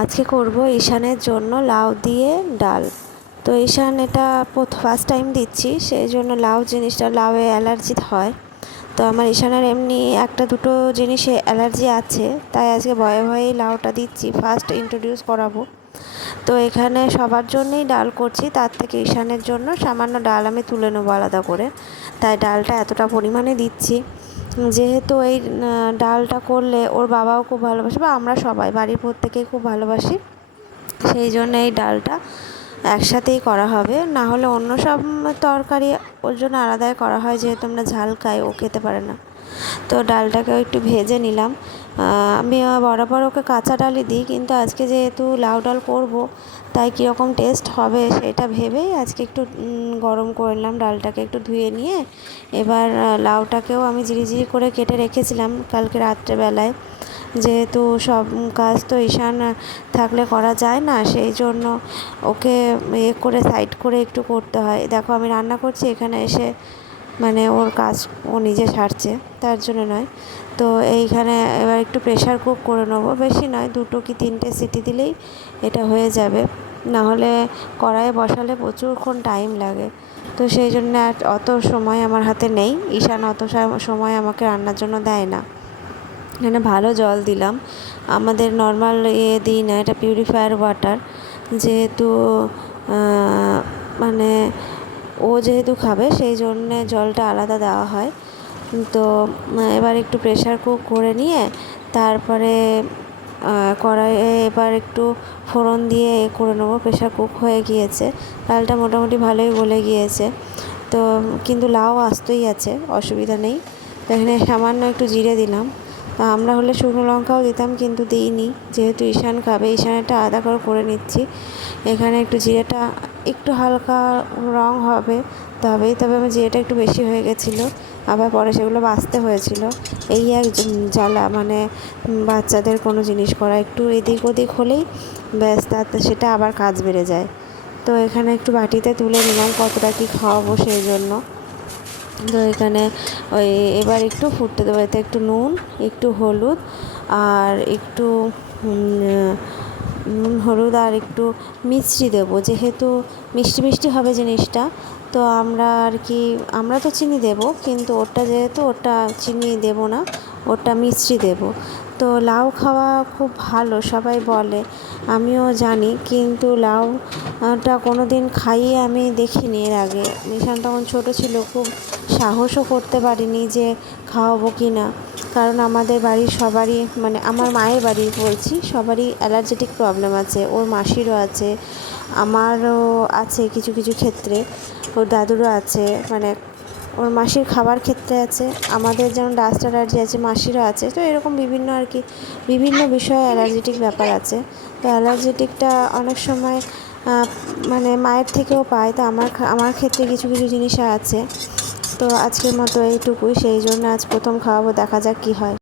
আজকে করব ঈশানের জন্য লাউ দিয়ে ডাল। তো ঈশান, এটা ফার্স্ট টাইম দিচ্ছি, সেই জন্য লাউ জিনিসটা, লাউয়ে অ্যালার্জি হয়। তো আমার ঈশানের এমনি একটা দুটো জিনিসে অ্যালার্জি আছে, তাই আজকে ভয়ে ভয়েই লাউটা দিচ্ছি ফার্স্ট ইন্ট্রোডিউস করাবো। তো এখানে সবার জন্যই ডাল করছি, তার থেকে ঈশানের জন্য সামান্য ডাল আমি তুলে নেব আলাদা করে। তাই ডালটা এতটা পরিমাণে দিচ্ছি। যেহেতু এই ডালটা করলে ওর বাবাও খুব ভালোবাসে, বা আমরা সবাই, বাড়ির প্রত্যেকেই খুব ভালোবাসি, সেই জন্য এই ডালটা একসাথেই করা হবে। না হলে অন্য সব তরকারি ওর জন্য আলাদাই করা হয়, যেহেতু আমরা ঝাল খাই, ও খেতে পারে না। তো ডালটাকেও একটু ভেজে নিলাম। আমি বরাবর ওকে কাঁচা ডালই দিই, কিন্তু আজকে যেহেতু লাউ ডাল করব, তাই কীরকম টেস্ট হবে সেটা ভেবেই আজকে একটু গরম করে নিলাম ডালটাকে একটু ধুয়ে নিয়ে। এবার লাউটাকেও আমি ঝিরিঝিরি করে কেটে রেখেছিলাম কালকে রাত্রেবেলায়। যেহেতু সব কাজ তো ঈশান থাকলে করা যায় না, সেই জন্য ওকে এ করে সাইড করে একটু করতে হয়। দেখো আমি রান্না করছি, এখানে এসে মানে ওর কাজ ও নিজে সারছে, তার জন্য নয়। তো এইখানে এবার একটু প্রেশার কুক করে নেব। বেশি নয়, দুটো কি তিনটে সিটি দিলেই এটা হয়ে যাবে। নাহলে কড়াইয়ে বসালে প্রচুরক্ষণ টাইম লাগে। তো সেই জন্য অত সময় আমার হাতে নেই। ঈশান অত সময় আমাকে রান্নার জন্য দেয় না। এখানে ভালো জল দিলাম। আমাদের নর্মাল ইয়ে দিই না, এটা পিউরিফায়ার ওয়াটার যেহেতু মানে ও যেহেতু খাবে, সেই জন্যে জলটা আলাদা দেওয়া হয়। তো এবার একটু প্রেশার কুক করে নিয়ে, তারপরে কড়াইয়ে এবার একটু ফোড়ন দিয়ে এ করে নেব। প্রেশার কুক হয়ে গিয়েছে। ডালটা মোটামুটি ভালোই গলে গিয়েছে। তো, কিন্তু লাউ আসতেই আছে, অসুবিধা নেই। তো এখানে সামান্য একটু জিরে দিলাম। তা আমরা হলে শুকনো লঙ্কাও দিতাম, কিন্তু দিইনি। যেহেতু ঈশান খাবে ঈশানেরটা আদা করে করে নিচ্ছি। এখানে একটু জিরেটা একটু হালকা রং হবে, তবেই, তবে আমার জিরেটা একটু বেশি হয়ে গেছিল। আবার পরে সেগুলো বাছতে হয়েছিল। এই এক জ্বালা মানে বাচ্চাদের কোনো জিনিস করা, একটু এদিক ওদিক হলেই ব্যাস তাতে সেটা আবার কাজ বেড়ে যায়। তো এখানে একটু বাটিতে তুলে নিলাম, কতটা কী খাওয়াবো সেই জন্য। তো এখানে ওই এবার একটু ফুটতে দেবো, এতে একটু নুন, একটু হলুদ আর একটু নুন, হলুদ আর একটু মিষ্টি দেবো। যেহেতু মিষ্টি মিষ্টি হবে জিনিসটা, তো আমরা আর কি, আমরা তো চিনি দেবো, কিন্তু ওটা যেহেতু ওটা চিনি দেবো না, ওটা মিষ্টি দেবো। তো লাউ খাওয়া খুব ভালো, সবাই বলে, আমিও জানি, কিন্তু লাউটা কোনো দিন খাইয়ে আমি দেখিনি এর আগে। নিশান তখন ছোটো ছিল, খুব সাহসও করতে পারিনি যে খাওয়াবো কি না কারণ আমাদের বাড়ির সবারই মানে আমার মায়ের বাড়ি বলছি, সবারই অ্যালার্জেটিক প্রবলেম আছে, ওর মাসিরও আছে, আমারও আছে কিছু কিছু ক্ষেত্রে, ওর দাদুরও আছে মানে ওর মাসির খাবার ক্ষেত্রে আছে, আমাদের যেমন ডাস্ট অ্যালার্জি আছে, মাসিরও আছে, তো এরকম বিভিন্ন আর কি, বিভিন্ন বিষয়ে অ্যালার্জেটিক ব্যাপার আছে। তো অ্যালার্জেটিকটা অনেক সময় মানে মায়ের থেকেও পায়, তো আমার আমার ক্ষেত্রে কিছু কিছু জিনিস আছে। তো আজকের মতো এইটুকুই, সেই জন্য আজ প্রথম খাওয়াবো, দেখা যাক কী হয়।